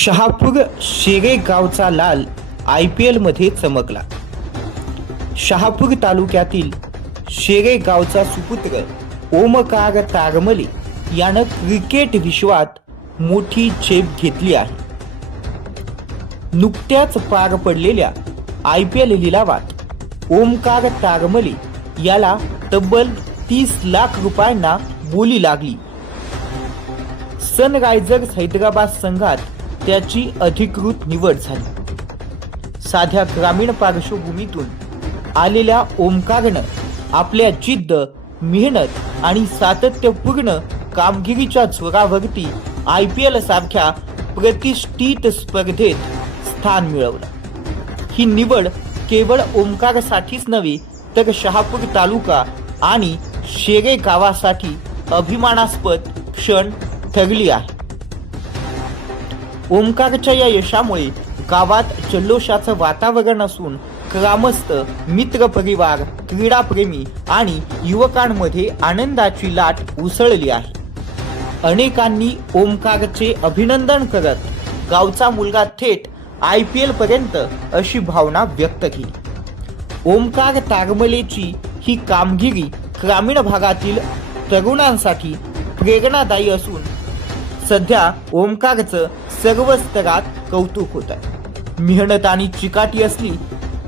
शहापूर शेरे गावचा लाल IPL मध्ये चमकला. शहापूर तालुक्यातील शेरे गावचा सुपुत्र ओमकार तारमले यानं क्रिकेट विश्वात मोठी झेप घेतली आहे. नुकत्याच पार पडलेल्या IPL लिलावात ओमकार तारमले याला तब्बल 30 लाख रुपयांना बोली लागली. सनरायझर्स हैदराबाद संघात त्याची अधिकृत निवड झाली. साध्या ग्रामीण पार्श्वभूमीतून आलेल्या ओमकारनं आपल्या जिद्द, मेहनत आणि सातत्यपूर्ण कामगिरीच्या जोरावरती IPL सारख्या प्रतिष्ठित स्पर्धेत स्थान मिळवलं. ही निवड केवळ ओमकारसाठीच नव्हे तर शहापूर तालुका आणि शेरे गावासाठी अभिमानास्पद क्षण ठरली आहे. ओमकारच्या या यशामुळे गावात जल्लोषाचं वातावरण असून ग्रामस्थ, मित्रपरिवार, क्रीडाप्रेमी आणि युवकांमध्ये आनंदाची लाट उसळली आहे. अनेकांनी ओमकारचे अभिनंदन करत गावचा मुलगा थेट IPL पर्यंत अशी भावना व्यक्त केली. ओमकार तारमलेची ही कामगिरी ग्रामीण भागातील तरुणांसाठी प्रेरणादायी असून सध्या ओमकारचं सर्व स्तरात कौतुक होत आहे. मेहनत आणि चिकाटी असली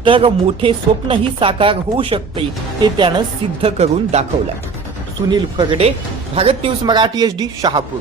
तर मोठे स्वप्नही साकार होऊ शकते हे त्यानं सिद्ध करून दाखवलं. Sunil Phagade, Bharat news Marathi HD, Shahapur.